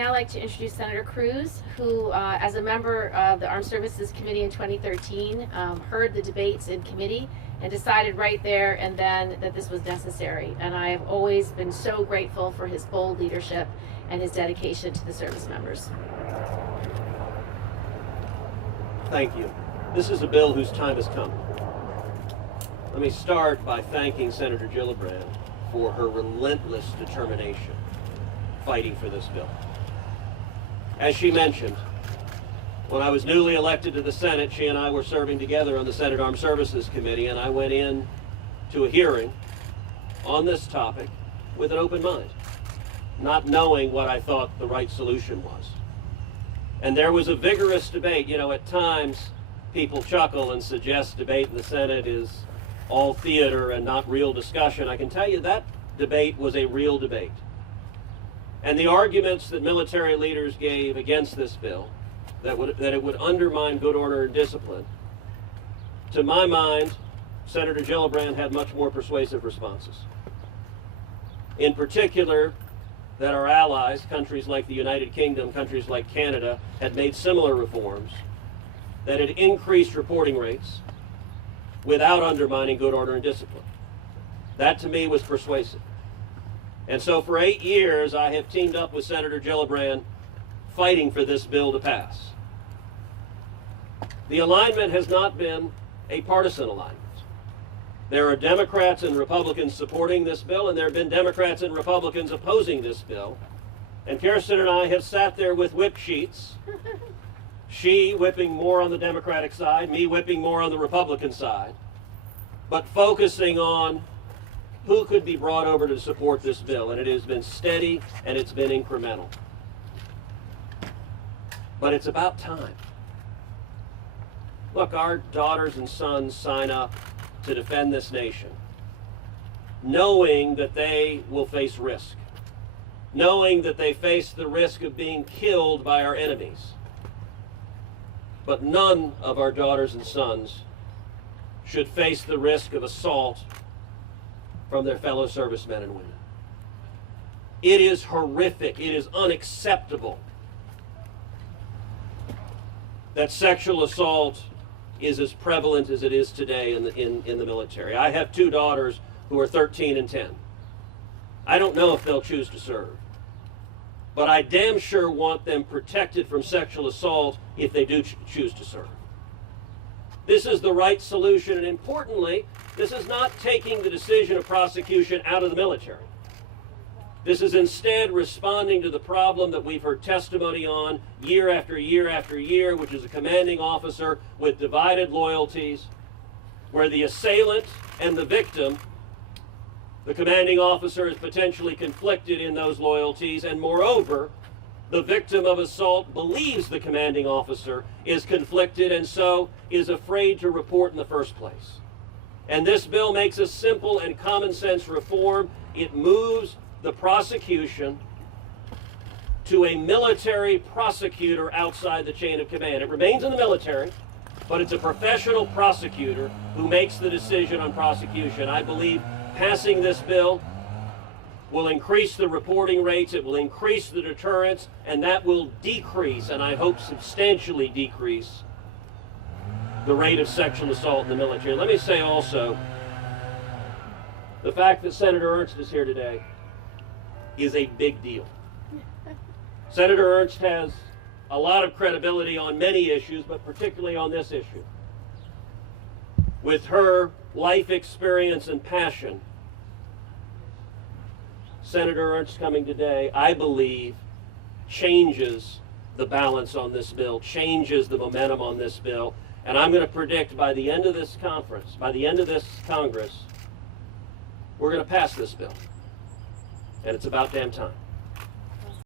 now like to introduce Senator Cruz, who, as a member of the Armed Services Committee in 2013, heard the debates in committee and decided right there and then that this was necessary. And I have always been so grateful for his bold leadership and his dedication to the service members. Thank you. This is a bill whose time has come. Let me start by thanking Senator Gillibrand for her relentless determination fighting for this bill. As she mentioned, when I was newly elected to the Senate, she and I were serving together on the Senate Armed Services Committee, and I went in to a hearing on this topic with an open mind, not knowing what I thought the right solution was. And there was a vigorous debate. You know, at times people chuckle and suggest debate in the Senate is all theater and not real discussion. I can tell you that debate was a real debate. And the arguments that military leaders gave against this bill, that it would undermine good order and discipline, to my mind, Senator Gillibrand had much more persuasive responses. In particular, that our allies, countries like the United Kingdom, countries like Canada, had made similar reforms that had increased reporting rates without undermining good order and discipline. That to me was persuasive. And so for 8 years, I have teamed up with Senator Gillibrand fighting for this bill to pass. The alignment has not been a partisan alignment. There are Democrats and Republicans supporting this bill, and there have been Democrats and Republicans opposing this bill. And Kirsten and I have sat there with whip sheets, she whipping more on the Democratic side, me whipping more on the Republican side, but focusing on who could be brought over to support this bill. And it has been steady and it's been incremental. But it's about time. Look, our daughters and sons sign up to defend this nation, knowing that they will face risk, knowing that they face the risk of being killed by our enemies. But none of our daughters and sons should face the risk of assault from their fellow servicemen and women. It is horrific, it is unacceptable that sexual assault is as prevalent as it is today in the military. I have 2 daughters who are 13 and 10. I don't know if they'll choose to serve, but I damn sure want them protected from sexual assault if they do choose to serve. This is the right solution, and importantly, this is not taking the decision of prosecution out of the military. This is instead responding to the problem that we've heard testimony on year after year after year, which is a commanding officer with divided loyalties, where the assailant and the victim, the commanding officer is potentially conflicted in those loyalties, and moreover, the victim of assault believes the commanding officer is conflicted and so is afraid to report in the first place. And this bill makes a simple and common sense reform. It moves the prosecution to a military prosecutor outside the chain of command. It remains in the military, but it's a professional prosecutor who makes the decision on prosecution. I believe passing this bill will increase the reporting rates, it will increase the deterrence, and that will decrease, and I hope substantially decrease, the rate of sexual assault in the military. Let me say also, the fact that Senator Ernst is here today is a big deal. Senator Ernst has a lot of credibility on many issues, but particularly on this issue. With her life experience and passion, Senator Ernst coming today, I believe, changes the balance on this bill, changes the momentum on this bill, and I'm going to predict by the end of this conference, by the end of this Congress, we're going to pass this bill. And it's about damn time.